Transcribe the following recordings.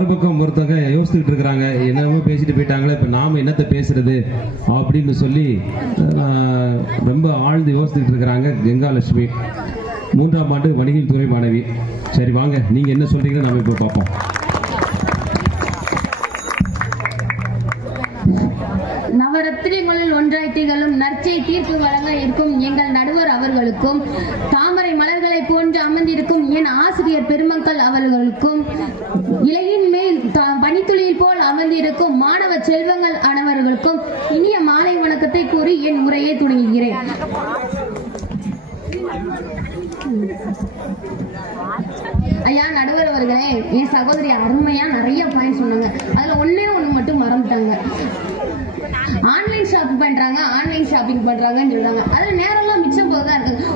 மறுபக்கம் ஒருத்தங்க யோசிச்சுட்டு இருக்கிறாங்க என்னமோ பேசிட்டு போயிட்டாங்களே இப்போ நாம என்னத்தை பேசுறது அப்படின்னு சொல்லி ரொம்ப ஆழ்ந்து யோசிச்சுட்டு இருக்கிறாங்க கங்காலட்சுமி. மூன்றாம் ஆண்டு வணிகில் துறை மாணவி. சரி வாங்க நீங்க என்ன சொல்றீங்கன்னு நாம இப்போ பார்ப்போம். நவரத்தினங்களில் ஒன்றாய் திகழும் நற்சை தீர்ப்பு வழங்க இருக்கும் எங்கள் நடுவர் அவர்களுக்கும் தாமரை மலர் போன்று என் ஆசிரியர் பெருமக்கள் அவர்களுக்கும் இலையின் மேல் பனித்துளியில் போல் அமர்ந்திருக்கும் மாணவ செல்வங்கள் அனைவர்களுக்கும் இனிய மாலை வணக்கத்தை கூறி என் உரையை தொடங்குகிறேன் ஐயா நடுவர் அவர்களே என் சகோதரி அருமையா நிறைய பாயிண்ட் சொன்னாங்க. அதுல ஒன்னே ஒண்ணு மட்டும் மறந்துட்டாங்க. ஆன்லைன் ஷாப்பிங் பண்றாங்க ஆன்லைன் ஷாப்பிங் பண்றாங்கன்னு சொல்றாங்க. அதுல நேரம்லாம் மிச்சம் போதா இருக்கு.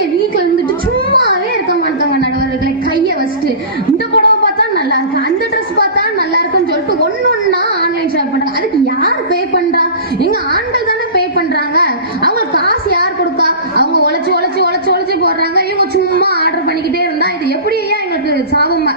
பொம்பளைங்க வீட்டுல இருந்துட்டு சும்மாவே இருக்க மாட்டாங்க நடுவர்களை. கைய வச்சுட்டு இந்த புடவை பார்த்தா நல்லா இருக்கு. அந்த ட்ரெஸ் பார்த்தா நல்லா இருக்குன்னு சொல்லிட்டு ஒண்ணு ஒண்ணா ஆன்லைன் ஷாப் பண்றாங்க. அதுக்கு யார் பே பண்றா? எங்க ஆண்கள் தானே பே பண்றாங்க. அவங்களுக்கு காசு யார் கொடுக்கா அவங்க உழைச்சு உழைச்சு உழைச்சு உழைச்சு போடுறாங்க. இவங்க சும்மா ஆர்டர் பண்ணிக்கிட்டே இருந்தா இது எப்படி ஐயா எங்களுக்கு சாபம்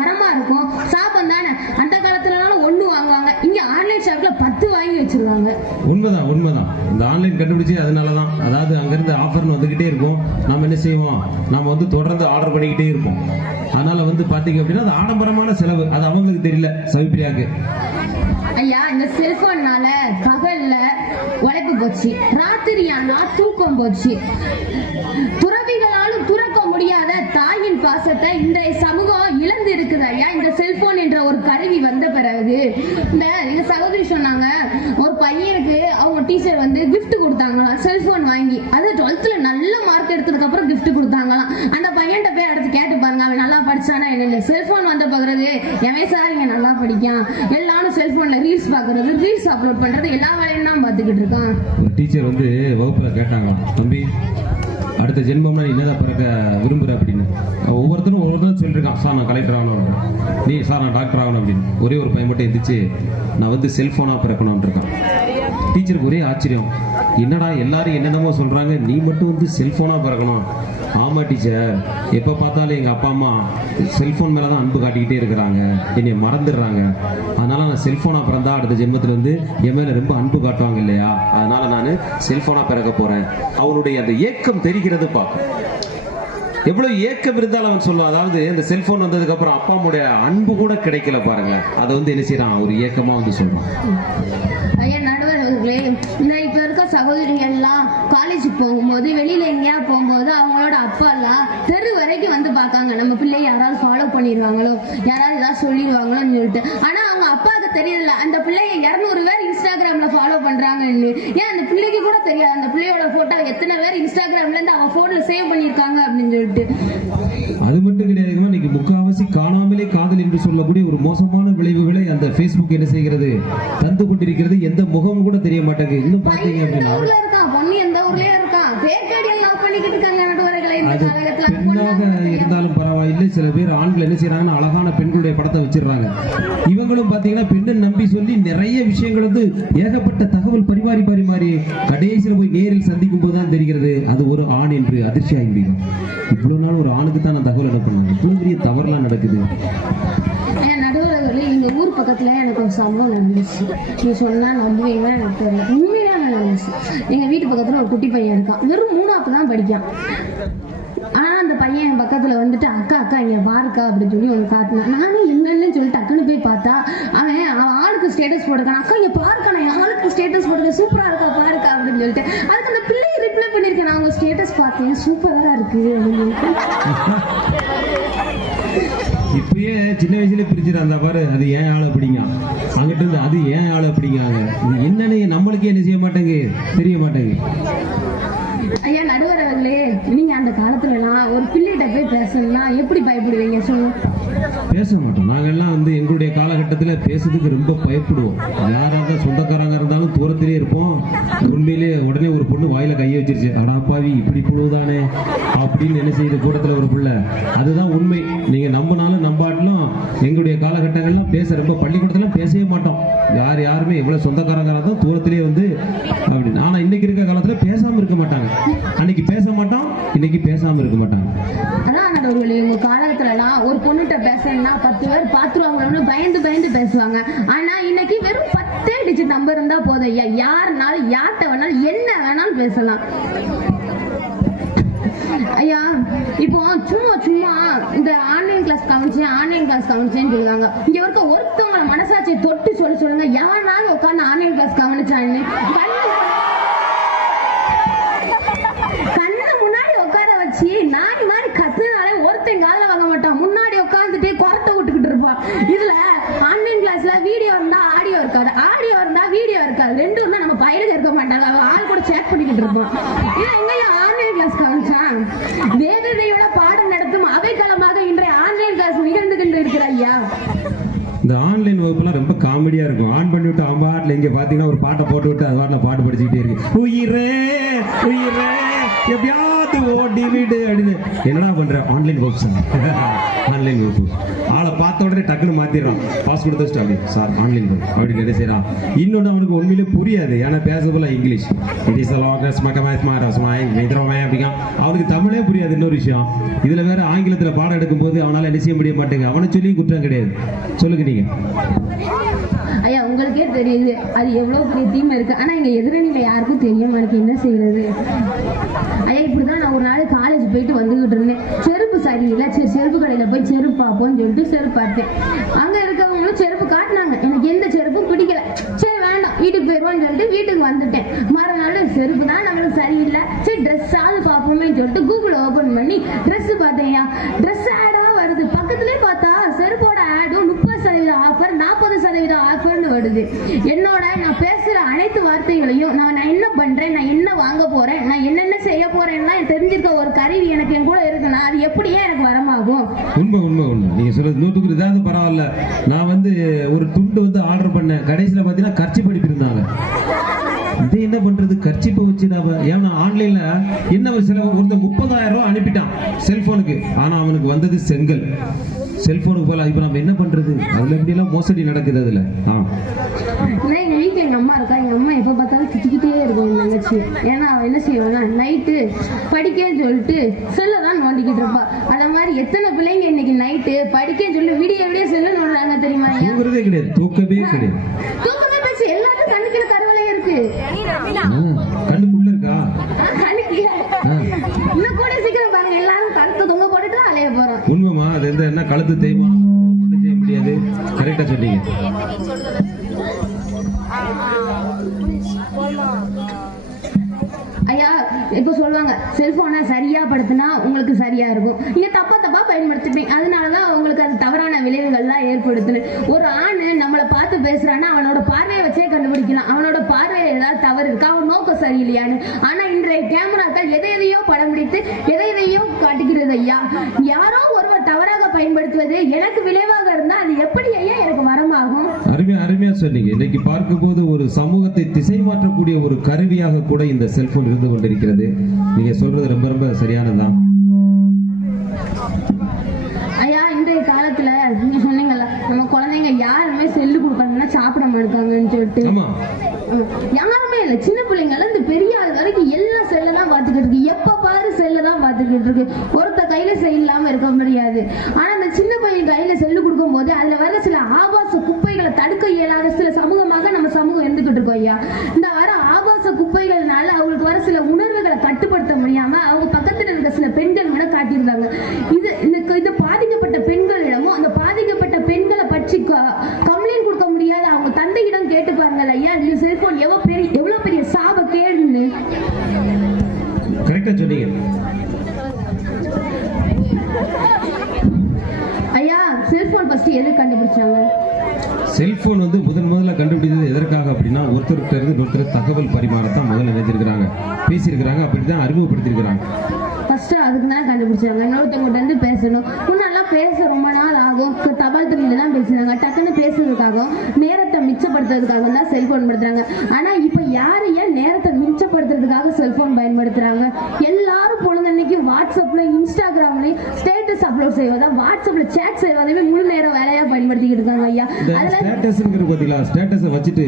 வரமா இருக்கும்? சாபம் தானே. அந்த காலத்துலனாலும் ஒண்ணு வாங்குவாங்க. இங்க ஆன்லைன் ஷாப்ல பத்து வாங்கி வச்சிருவாங்க உண்மைதான் உண்மைதான். இந்த ஆன்லைன் கண்டுபிடிச்சி அதனால தான் அதாவது அங்கிருந்து ஆஃபர்னு வந்துகிட்டே இருக்கும். நம்ம என்ன செய்வோம்? நம்ம வந்து தொடர்ந்து ஆர்டர் பண்ணிக்கிட்டே இருப்போம். அதனால வந்து பாத்தீங்க அப்படின்னா அது ஆடம்பரமான செலவு. அது அவங்களுக்கு தெரியல சவிப்பிரியாக்கு ஐயா இந்த செல்போன்னால பகல்ல உழைப்பு போச்சு. ராத்திரியானா தூக்கம் போச்சு. துறவிகளாலும் துறக்க முடியாத தாயின் பாசத்தை இன்றைய சமூகம் இழந்து இருக்குது ஐயா. இந்த செல்போன் என்ற ஒரு கருவி வந்த பிறகு இந்த எங்க சகோதரி சொன்னாங்க பையனுக்கு அவங்க டீச்சர் வந்து கிஃப்ட் கொடுத்தாங்களாம். செல்போன் வாங்கி. அது டுவெல்த்ல நல்ல மார்க் எடுத்ததுக்கு அப்புறம் கிஃப்ட் கொடுத்தாங்களாம். அந்த பையன்கிட்ட போய் அடுத்து கேட்டு பாருங்க அவன் நல்லா படிச்சானா என்ன இல்லை செல்போன் வந்த பிறகு எவன் சார் இங்க நல்லா படிக்கான் எல்லாரும் செல்போன்ல ரீல்ஸ் பாக்குறது ரீல்ஸ் அப்லோட் பண்றது எல்லா வேலையும் தான் பாத்துக்கிட்டு இருக்கான். டீச்சர் வந்து வகுப்புல கேட்டாங்களாம் தம்பி அடுத்த ஜென்மம்னா என்னதான் பிறக்க விரும்புற அப்படின்னு. ஒவ்வொருத்தரும் ஒவ்வொருத்தரும் சொல்லிருக்கான் சார் நான் கலெக்டர் ஆகணும். நீ சார் நான் டாக்டர் ஆகணும். அப்படின்னு. ஒரே ஒரு பையன் மட்டும் எந்திரிச்சு நான் வந்து செல்ஃபோனாக பிறக்கணும்னு இருக்கான். டீச்சருக்கு ஒரே ஆச்சரியம். என்னடா எல்லாரும் என்னென்னமோ சொல்கிறாங்க நீ மட்டும் வந்து செல்ஃபோனாக பிறக்கணும். ஆமா டீச்சர் எப்ப பார்த்தாலும் எங்க அப்பா அம்மா செல்போன் மேலதான் அன்பு காட்டிக்கிட்டே இருக்கிறாங்க. என்னை மறந்துடுறாங்க. அதனால நான் செல்போனா பிறந்தா அடுத்த ஜென்மத்துல வந்து என் மேல ரொம்ப அன்பு காட்டுவாங்க இல்லையா? அதனால நான் செல்போனா பிறக்க போறேன். அவனுடைய அந்த ஏக்கம் தெரிகிறது பார்க்கும் எவ்வளவு ஏக்கம் இருந்தாலும் அவன் சொல்லுவான் அதாவது இந்த செல்போன் வந்ததுக்கு அப்புறம் அப்பா அம்மாவுடைய அன்பு கூட கிடைக்கல பாருங்க அதை வந்து என்ன செய்யறான்? ஒரு ஏக்கமா வந்து சொல்றான். நடுவர் அவர்களே எல்லாம் காலேஜ் போகும்போது வெளியில எங்கேயா போகும்போது அவங்களோட அப்பா எல்லாம் தெரு வரைக்கும் வந்து பார்க்காங்க. நம்ம பிள்ளை யாராவது ஃபாலோ பண்ணிடுவாங்களோ யாராவது ஏதாவது சொல்லிடுவாங்களோன்னு சொல்லிட்டு. ஆனா அவங்க அப்பாவுக்கு தெரியல அந்த பிள்ளைய இரநூறு பேர் இன்ஸ்டாகிராம்ல ஃபாலோ பண்றாங்கன்னு. ஏன் அந்த பிள்ளைக்கு கூட தெரியாது. அந்த பிள்ளையோட போட்டோ எத்தனை பேர் இன்ஸ்டாகிராம்ல இருந்து அவன் போன்ல சேவ் பண்ணிருக்காங்க அப்படின்னு சொல்லிட்டு. அது மட்டும் கிடையாது முக்காவாசி காணாமலே காதல் என்று சொல்லக்கூடிய ஒரு மோசமான விளைவுகளை அந்த Facebook என்ன செய்கிறது? தந்து கொண்டிருக்கிறது. எந்த முகம் கூட தெரிய மாட்டேங்குது. இன்னும் பாத்தீங்க அப்படின்னா பெண்ணாக இருந்தாலும் பரவாயில்லை. சில பேர் ஆண்கள் என்ன செய்யறாங்கன்னா அழகான பெண்களுடைய படத்தை வச்சிடுறாங்க. இவங்களும் பாத்தீங்கன்னா பெண்ணை நம்பி சொல்லி நிறைய விஷயங்கள் வந்து ஏகப்பட்ட தகவல் பரிமாறி பரிமாறி கடைசியில் போய் நேரில் சந்திக்கும் போது தான் தெரிகிறது. அது ஒரு ஆண் என்று அதிர்ச்சி ஆகிவிடும் இவ்வளவு நாள் ஒரு ஆணுக்கு தான் நான் தகவல் அனுப்பணும். இவ்வளவு பெரிய தவறுலாம் நடக்குது. என் நடுவர்களே எங்க ஊர் பக்கத்துல எனக்கு ஒரு சம்பவம் நடந்துச்சு. நீ சொன்னா நம்புவீங்க எனக்கு தெரியல. உண்மையா நடந்துச்சு எங்க வீட்டு பக்கத்துல ஒரு குட்டி பையன் இருக்கான். வெறும் மூணாப்பு தான் படிக்கான் ஆனா அந்த பையன் என் பக்கத்துல வந்துட்டு அக்கா அக்கா இங்க பாருக்கா அப்படின்னு சொல்லி ஒன்று காட்டினான். நானும் என்னன்னு சொல்லிட்டு டக்குன்னு போய் பார்த்தா அவன் அவன் ஆளுக்கு ஸ்டேட்டஸ் போட்டிருக்கான். அக்கா இங்க பாருக்கா நான் ஆளுக்கு ஸ்டேட்டஸ் போட்டிருக்கேன். சூப்பரா இருக்கா பாருக்கா அப்படின்னு சொல்லிட்டு. அதுக்கு அந்த பிள்ளையை ரிப்ளை பண்ணிருக்கேன் நான் உங்க ஸ்டேட்டஸ் பார்த்தேன். சூப்பரா இருக்கு அப்படின்னு சொல்லிட்டு. சின்ன வயசுல பிரிச்சிருந்தா அந்த பாரு அது ஏன் ஆள் அப்படிங்க அங்கிட்ட இருந்து அது ஏன் ஆள் அப்படிங்காங்க இது என்னன்னு நம்மளுக்கே என்ன செய்ய மாட்டேங்க தெரிய மாட்டேங்க ஐயா நடுவர் அவர்களே அந்த காலத்துல எல்லாம் ஒரு பிள்ளைகிட்ட போய் பேசணும்னா எப்படி பயப்படுவீங்க? சொல்லுங்க பேச மாட்டோம். நாங்கெல்லாம் வந்து எங்களுடைய காலகட்டத்தில் பேசுறதுக்கு ரொம்ப பயப்படுவோம். யாராவது சொந்தக்காரங்க இருந்தாலும் தூரத்திலே இருப்போம். உண்மையிலே உடனே ஒரு பொண்ணு வாயில கையை வச்சிருச்சு. அடா பாவி இப்படி புழுதானே அப்படின்னு என்ன செய்யுது கூடத்துல ஒரு பிள்ளை. அதுதான் உண்மை. நீங்க நம்பினாலும் நம்பாட்டிலும் எங்களுடைய காலகட்டங்கள்லாம் பேச ரொம்ப பள்ளிக்கூடத்துல பேசவே மாட்டோம். யார் யாருமே எவ்வளவு சொந்தக்காரங்க இருந்தாலும் தூரத்திலே வந்து அப்படின்னு. ஆனா இன்னைக்கு இருக்க காலத்துல பேசாம இருக்க மாட்டாங்க. அன்னைக்கு இன்னைக்கு பேசாம இருக்க மாட்டாங்க. அதான் நடுவர்களே உங்க காலத்துல எல்லாம் ஒரு பொண்ணுகிட்ட பேசணும்னா பத்து பேர் பாத்துருவாங்கன்னு பயந்து பயந்து பேசுவாங்க. ஆனா இன்னைக்கு வெறும் பத்தே டிஜிட் நம்பர் இருந்தா போதும் ஐயா. யாருனாலும் யார்கிட்ட வேணாலும் என்ன வேணாலும் பேசலாம். ஐயா இப்போ சும்மா சும்மா இந்த ஆன்லைன் கிளாஸ் கவனிச்சேன் ஆன்லைன் கிளாஸ் கவனிச்சேன்னு சொல்லுவாங்க. இங்க இருக்க ஒருத்தவங்கள மனசாட்சியை தொட்டு சொல்லி சொல்லுங்க. எவனாலும் உட்காந்து ஆன்லைன் கிளாஸ் கவனிச்சான்னு கண்ணு கண்ணு முன்னாடி உட்கார வச்சு நாய் மாதிரி கத்துனாலே ஒருத்தன் காதுல வாங்க மாட்டான் முன்னாடி உட்காந்துட்டு குரட்டை விட்டுக்கிட்டு இருப்பான் இதுல ஆன்லைன் கிளாஸ்ல வீடியோ இருந்தா ஆடியோ இருக்காது. ஆடியோ இருந்தா வீடியோ இருக்காது. ரெண்டும் இருந்தா நம்ம பயிலுக்கு இருக்க மாட்டாங்க. அவன் ஆள் கூட சேட் பண்ணிக்கிட்டு இருப்பான் ஏன் எங்கயா ஆன்லைன் கிளாஸ் காமிச்சான் தேவதையோட பாடம் நடத்தும் அவைக்களமாக இன்றைய ஆன்லைன் கிளாஸ் நிகழ்ந்து கொண்டு இருக்கிற ஐயா இந்த ஆன்லைன் வகுப்புலாம் ரொம்ப காமெடியா இருக்கும். ஆன் பண்ணி விட்டு அவன் பாட்டில் இங்க பாத்தீங்கன்னா ஒரு பாட்டை போட்டு விட்டு அது பாட்டில் பாட்டு படிச்சுக்கிட்டே இருக்கு. உயிரே உயிரே எப்படியா எப்பயாவது ஓடி விடு அப்படின்னு. என்னடா பண்ற? ஆன்லைன் வகுப்பு சார் ஆன்லைன் வகுப்பு ஆளை பார்த்த உடனே டக்குன்னு மாத்திடுறான். பாஸ் கொடுத்து வச்சுட்டு அப்படி சார் ஆன்லைன் வகுப்பு அப்படின்னு என்ன செய்யறான் இன்னொன்று அவனுக்கு உண்மையிலே புரியாது. ஏன்னா பேச இங்கிலீஷ். இட் இஸ் அப்படிங்க அவனுக்கு தமிழே புரியாது இன்னொரு விஷயம். இதுல வேற ஆங்கிலத்தில் பாடம் எடுக்கும்போது அவனால் என்ன செய்ய முடிய மாட்டேங்க அவனை சொல்லி குற்றம் கிடையாது. சொல்லுங்க நீங்க. ஐயா உங்களுக்கே தெரியுது. அது எவ்வளோ பெரிய தீமை இருக்குது ஆனால் எங்கள் எதிரணியில் யாருக்கும் தெரியாம எனக்கு என்ன செய்கிறது ஐயா இப்படி தான் நான் ஒரு நாள் காலேஜ் போயிட்டு வந்துக்கிட்டு இருந்தேன். செருப்பு சரியில்லை சரி செருப்பு கடையில் போய் செருப்பு பார்ப்போம்னு சொல்லிட்டு செருப்பு பார்த்தேன். அங்கே இருக்கவங்களும் செருப்பு காட்டினாங்க. எனக்கு எந்த செருப்பும் பிடிக்கல. சரி வேண்டாம் வீட்டுக்கு போயிடுவோம்னு சொல்லிட்டு வீட்டுக்கு வந்துட்டேன். மறுநாள் செருப்பு தான் நம்மளுக்கு சரியில்லை சரி ட்ரெஸ் ஆகுது பார்ப்போமேன்னு சொல்லிட்டு கூகுள் ஓப்பன் பண்ணி ட்ரெஸ் பார்த்தேன்யா ட்ரெஸ் ஆடாக வருது. பக்கத்துலேயே பார்த்தா செருப்போட ஆடும் முப்பது சதவீதம் ஆஃபர் நாற்பது சதவீதம் ஆஃபர் வருது என்னோட நான் பேசுற அனைத்து வார்த்தைகளையும் நான் நான் என்ன பண்றேன் நான் என்ன வாங்க போறேன் நான் என்னென்ன செய்ய போறேன்னா தெரிஞ்சிருக்க ஒரு கருவி எனக்கு என் கூட இருக்குன்னா அது எப்படியே எனக்கு வரமாகும். உண்மை உண்மை உண்மை. நீங்க சொல்றது நூத்துக்கு இதாவது பரவாயில்ல. நான் வந்து ஒரு துண்டு வந்து ஆர்டர் பண்ணேன். கடைசியில பாத்தீங்கன்னா கர்ச்சி படிப்பிருந்தாங்க இது என்ன பண்றது? கர்ச்சிப்பை வச்சு நாம ஏன்னா ஆன்லைன்ல என்ன சில ஒருத்தன் முப்பதாயிரம் ரூபாய் அனுப்பிட்டான் செல்போனுக்கு. ஆனா அவனுக்கு வந்தது செங்கல். செல்போனுக்கு போல இப்ப நம்ம என்ன பண்றது? அதுல எப்படி எல்லாம் மோசடி நடக்குது அதுல? ஆ. ஏன்னா எங்க வீட்டுல எங்க அம்மா இருக்கா? எங்க அம்மா எப்ப பார்த்தாலும் திட்டிக்கிட்டே இருக்கும் என் தங்கச்சி ஏன்னா அவ என்ன செய்வாங்க நைட்டு படிக்கன்னு சொல்லிட்டு செல்ல தான் நோண்டிக்கிட்டு இருப்பா. அத மாதிரி எத்தனை பிள்ளைங்க இன்னைக்கு நைட்டு படிக்கன்னு சொல்லி விடிய விடிய செல்ல நோண்டுறாங்க தெரியுமா தூங்குறதே கிடையாது தூக்கவே கிடையாது. தூக்கமே பேச்சு எல்லாத்துக்கும் கண்ணுக்குள்ள கருவலையே இருக்கு ஆ, கண்ணுக்குள்ள இருக்கா ஆ, கண்ணுக்கு ஆ. இன்னும் கூட சீக்கிரம் பாருங்க எல்லாரும் கழுத்து தொங்க போட்டுட்டு அலைய போறோம் உண்மைமா என்ன கழுத்து தேய்மானம் செய்ய முடியாது. கரெக்டா சொன்னீங்க. ஐயா இப்ப சொல்லுவாங்க செல்போனை சரியா படுத்தினா உங்களுக்கு சரியா இருக்கும். நீங்க தப்பா தப்பா பயன்படுத்திப்பீங்க. அதனாலதான் உங்களுக்கு அது தவறான விளைவுகள்லாம் ஏற்படுத்தணும் ஒரு ஆண் நம்மளை பார்த்து பேசுறான்னா அவனோட பார்வையை வச்சே கண்டுபிடிக்கலாம். அவனோட பார்வையில ஏதாவது தவறு இருக்கா? அவன் நோக்கம் சரியில்லையான்னு. ஆனா இன்றைய கேமராக்கள் எதை எதையோ படம் பிடித்து எதை எதையோ காட்டுகிறது ஐயா. யாரோ பயன்படுத்துவது எனக்கு விளைவாக இருந்தா அது எப்படி ஐயா எனக்கு வரமாகும்? அருமையா அருமையா சொன்னீங்க. இன்னைக்கு பார்க்கும்போது ஒரு சமூகத்தை திசை மாற்றக்கூடிய ஒரு கருவியாக கூட இந்த செல்போன் இருந்து கொண்டிருக்கிறது. நீங்க சொல்றது ரொம்ப ரொம்ப சரியானதுதான். ஐயா இன்றைய காலத்துல நீங்க சொன்னீங்கல்ல நம்ம குழந்தைங்க யாருமே செல்லு கொடுக்கணும்னா சாப்பிட மாட்டாங்கன்னு சொல்லிட்டு. ஆமா. இல்ல சின்ன பிள்ளைங்கல இந்த பெரிய ஆள் வரைக்கும் எல்லாம் செல்ல தான் பாத்துக்கிட்டு இருக்கு. எப்ப பாரு செல்ல தான் பாத்துக்கிட்டு இருக்கு. ஒருத்த கையில செல் இல்லாம இருக்க முடியாது. ஆனா அந்த சின்ன பையன் கையில செல்லு கொடுக்கும் போது அதுல வர சில ஆபாச குப்பைகளை தடுக்க இயலாத சில சமூகமாக நம்ம சமூகம் இருந்துகிட்டு இருக்கோம் ஐயா. இந்த வர ஆபாச குப்பைகள்னால அவங்களுக்கு வர சில உணர்வுகளை கட்டுப்படுத்த முடியாம அவங்க பக்கத்துல இருக்க சில பெண்கள் கூட காட்டியிருந்தாங்க இது செல்போன் ஃபர்ஸ்ட் எது கண்டுபிடிச்சாங்க? செல்போன் வந்து முதன் முதல்ல கண்டுபிடிச்சது எதற்காக அப்படின்னா ஒருத்தருக்கு இருந்து ஒருத்தர் தகவல் பரிமாறத்தான் முதல்ல நினைச்சிருக்கிறாங்க. பேசியிருக்கிறாங்க அப்படிதான் அறிமுகப்படுத்தியிருக்கிறாங்க. ஃபர்ஸ்ட் அதுக்கு தான் கண்டுபிடிச்சாங்க. இன்னொருத்தவங்ககிட்ட இருந்து பேசணும். முன்னெல்லாம் பேச ரொம்ப நாள் ஆகும். தபால் துறையில தான் பேசுனாங்க. டக்குன்னு பேச பேசுறதுக்காகவும் நேரத்தை மிச்சப்படுத்துறதுக்காகவும் தான் செல்போன் படுத்துறாங்க ஆனா இப்ப யாரு ஏன் நேரத்தை மிச்சப்படுத்துறதுக்காக செல்போன் பயன்படுத்துறாங்க? எல்லாரும் பொழுதன்னைக்கு வாட்ஸ்அப்ல இன்ஸ்டாகிராம்லயும் ஸ்டேட்டஸ் அப்லோட் செய்வதா வாட்ஸ்அப்ல சேட் செய்வதையுமே முழு நேர வேலையா பயன்படுத்திக்கிட்டு இருக்காங்க ஐயா. அதுல ஸ்டேட்டஸ்ங்கிற பாத்தீங்களா? ஸ்டேட்டஸை வச்சுட்டு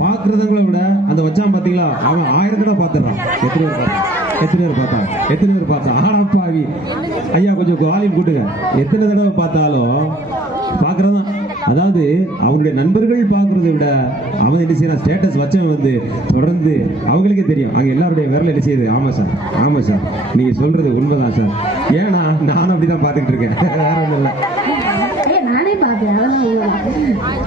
பாக்குறதவங்கள விட அந்த வச்சான் பாத்தீங்களா? அவன் ஆயிரம் தடவை பாத்துறான். எத்தனை பேர் எத்தனை பேர் பார்த்தா எத்தனை பேர் பார்த்தா ஆடாப்பாவி ஐயா கொஞ்சம் வாலியம் கூட்டுங்க. எத்தனை தடவை பார்த்தாலும் பாக்குறதான் அதாவது அவங்களுடைய நண்பர்கள் பார்க்கறதை விட அவன் என்ன செய்யறான் ஸ்டேட்டஸ் வச்சவன் வந்து தொடர்ந்து அவங்களுக்கே தெரியும். அங்க எல்லாருடைய விரல என்ன செய்யுது? ஆமா சார். ஆமா சார். நீங்க சொல்றது உண்மைதான் சார். ஏன்னா நானும் அப்படிதான் பார்த்துக்கிட்டு இருக்கேன். வேற ஒண்ணும் இல்லை. ஐயா நானே பார்த்தேன்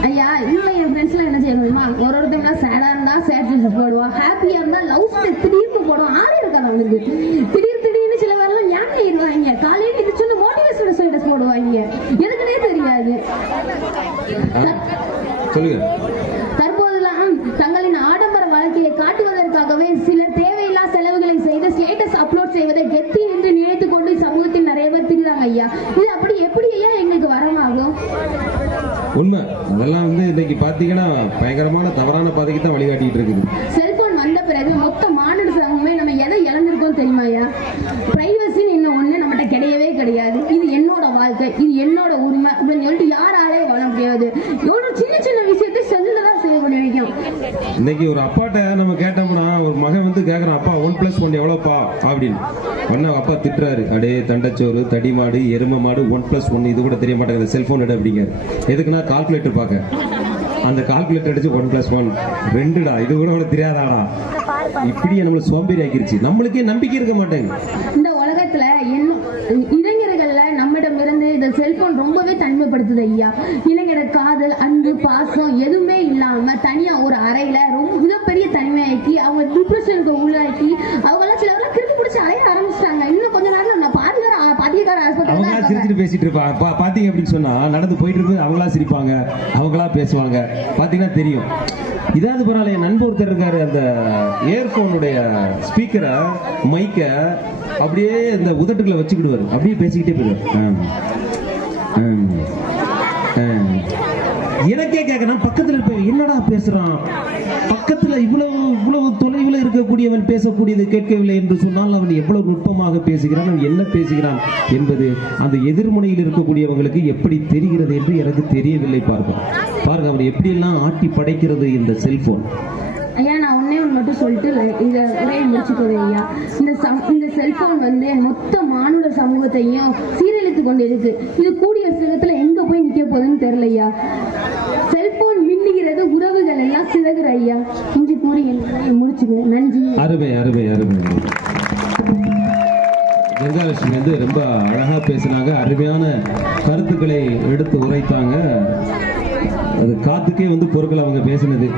ஐயா இன்னும் என் ஃப்ரெண்ட்ஸ்லாம் என்ன செய்ய முடியுமா? ஒரு ஒருத்தவங்க சேடா இருந்தா சேட் போடுவான் ஹாப்பியா இருந்தா லவ் ஸ்டெப் திடீர்னு போடுவான் ஆறு இருக்காது அவனுக்கு திடீர் திடீர்னு சில பேர்லாம் ஞாபகம் இருவாங்க காலையில இது சொன்ன மோட்டிவேஷன் ஸ்டேட்டஸ் போடுவாங்க. எதுக்குனே தெரியாது. சொல்லுங்க. தற்போதெல்லாம் தங்களின் ஆடம்பர வாழ்க்கையை காட்டுவதற்காகவே சில தேவையில்லா செலவுகளை செய்து ஸ்டேட்டஸ் அப்லோட் செய்வதை கெத்தி என்று நினைத்துக் கொண்டு சமூகத்தில் நிறைய பேர் திரிகிறாங்க ஐயா. இது அப்படி எப்படி ஐயா எங்களுக்கு வரமாகும்? உண்மை. அதெல்லாம் வந்து இன்னைக்கு பாத்தீங்கன்னா பயங்கரமான தவறான பாதைக்கு தான் வழிகாட்டிட்டு இருக்குது செல்போன் வந்த பிறகு மொத்த மாநில சமூகமே நம்ம எதை இழந்திருக்கோம் தெரியுமா ஐயா பிரைவசின்னு இன்னும் ஒண்ணு நம்மகிட்ட கிடையவே கிடையாது இது என்னோட வாழ்க்கை இது என்னோட உரிமை அப்படின்னு சொல்லிட்டு யாராலையும் வாழ முடியாது எவ்வளவு சின்ன சின்ன விஷயத்தை செல்லுல தான் சேவ் பண்ணி வைக்கும் இன்னைக்கு ஒரு அப்பாட்ட நம்ம கேட்டோம்னா ஒரு மகன் வந்து கேட்குறான் அப்பா ஒன் பிளஸ் ஒன் எவ்வளோப்பா? அப்படின்னு. ஒன்னா அப்பா திட்டுறாரு. அடே தண்டச்சோறு தடிமாடு எரும மாடு ஒன் பிளஸ் ஒன் இது கூட தெரிய மாட்டேங்குது. செல்ஃபோன் எடு அப்படிங்க. எதுக்குன்னா கால்குலேட்டர் பார்க்க அந்த கால்குலேட்டர் அடிச்சு ஒன் பிளஸ் ஒன் ரெண்டுடா இது கூட உனக்கு தெரியாதாடா. இப்படியே நம்மள சோம்பேறி ஆக்கிருச்சு நம்மளுக்கே நம்பிக்கை இருக்க மாட்டேங்குது. இந்த உலகத்துல என்ன இளைஞர்கள்ல நம்மிடம் இருந்து இந்த செல்போன் ரொம்பவே தனிமைப்படுத்துது ஐயா. இளைஞர் காதல் அன்பு பாசம் எதுவுமே இல்லாம தனியா ஒரு அறையில மிகப்பெரிய தனிமையாக்கி அவங்க டிப்ரெஷனுக்கு உள்ளாக்கி அவங்க எல்லாம் சிலவர்கள் கிறுக்கு பிடிச்சி அலைய ஆரம்பிச்சிட்டாங்க. இன்னும் கொஞ்ச நேரம் நான் பாதிகார பாதிகார அவங்களா தான் சிரிச்சுட்டு பேசிட்டு இருப்பாங்க பா- பாத்தீங்க அப்படின்னு சொன்னா நடந்து போயிட்டு இருக்கு அவங்களா சிரிப்பாங்க அவங்களா பேசுவாங்க. பாத்தீங்கன்னா தெரியும். இதாவது பரவாயில்ல என் நண்பர் ஒருத்தர் இருக்காரு அந்த இயர்போனுடைய ஸ்பீக்கரை மைக்க அப்படியே இந்த உதட்டுக்குள்ள வச்சுக்கிடுவாரு. அப்படியே பேசிக்கிட்டே போயிடுவார். எனக்கே கேட்கணும் பக்கத்துல இருப்ப என்னடா பேசுறான்? பக்கத்துல இவ்வளவு இவ்வளவு தொலைவில் இருக்கக்கூடியவன் பேசக்கூடியது கேட்கவில்லை என்று சொன்னால் அவன் எவ்வளவு நுட்பமாக பேசுகிறான் அவன் என்ன பேசுகிறான் என்பது அந்த எதிர்முனையில் இருக்கக்கூடியவங்களுக்கு எப்படி தெரிகிறது என்று எனக்கு தெரியவில்லை பார்க்க பாருங்க அவன் எப்படியெல்லாம் ஆட்டி படைக்கிறது இந்த செல்போன். ஐயா நான் ஒன்னே ஒன்று மட்டும் சொல்லிட்டு ல- இத உரையை ஐயா. இந்த சம்- இந்த செல்போன் வந்து மொத்த மானுட சமூகத்தையும் சீரழித்து கொண்டு இருக்கு இது கூடிய சிலத்தில் எங்க போய் நிக்க போகுதுன்னு தெரியல ஐயா. ஐயா எல்லாம் ஐயா இஞ்சி கூறி முடிச்சுங்க நன்றி. அருமை அருமை அருமை. கங்காலட்சுமி வந்து ரொம்ப அழகா பேசினாங்க. அருமையான கருத்துக்களை எடுத்து உரைத்தாங்க. அது காத்துக்கே வந்து பொருட்கள் அவங்க பேசினது.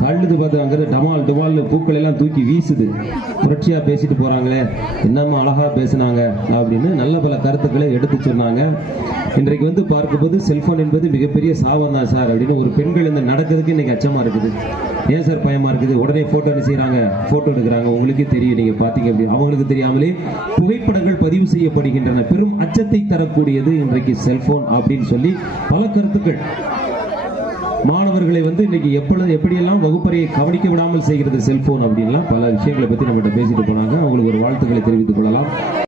தள்ளுது பார்த்து அங்கே டமால் டுமால்னு பூக்கள் எல்லாம் தூக்கி வீசுது. புரட்சியாக பேசிட்டு போகிறாங்களே என்னமோ அழகாக பேசுனாங்க அப்படின்னு நல்ல பல கருத்துக்களை எடுத்து சொன்னாங்க. இன்றைக்கு வந்து பார்க்கும்போது செல்ஃபோன் என்பது மிகப்பெரிய சாபம் தான் சார் அப்படின்னு ஒரு பெண்கள் இந்த நடக்கிறதுக்கு இன்றைக்கி அச்சமாக இருக்குது. ஏன் சார் பயமாக இருக்குது? உடனே ஃபோட்டோ என்ன செய்கிறாங்க ஃபோட்டோ எடுக்கிறாங்க. உங்களுக்கே தெரியும் நீங்கள் பார்த்தீங்க அப்படி. அவங்களுக்கு தெரியாமலே புகைப்படங்கள் பதிவு செய்யப்படுகின்றன. பெரும் அச்சத்தை தரக்கூடியது இன்றைக்கு செல்ஃபோன் அப்படின்னு சொல்லி பல கருத்துக்கள் மாணவர்களை வந்து இன்னைக்கு எப்பொழுது எப்படியெல்லாம் வகுப்பறையை கவனிக்க விடாமல் செய்கிறது செல்போன் அப்படின்லாம் பல விஷயங்களை பத்தி நம்மகிட்ட பேசிட்டு போனாங்க. அவங்களுக்கு ஒரு வாழ்த்துக்களை தெரிவித்துக் கொள்ளலாம்.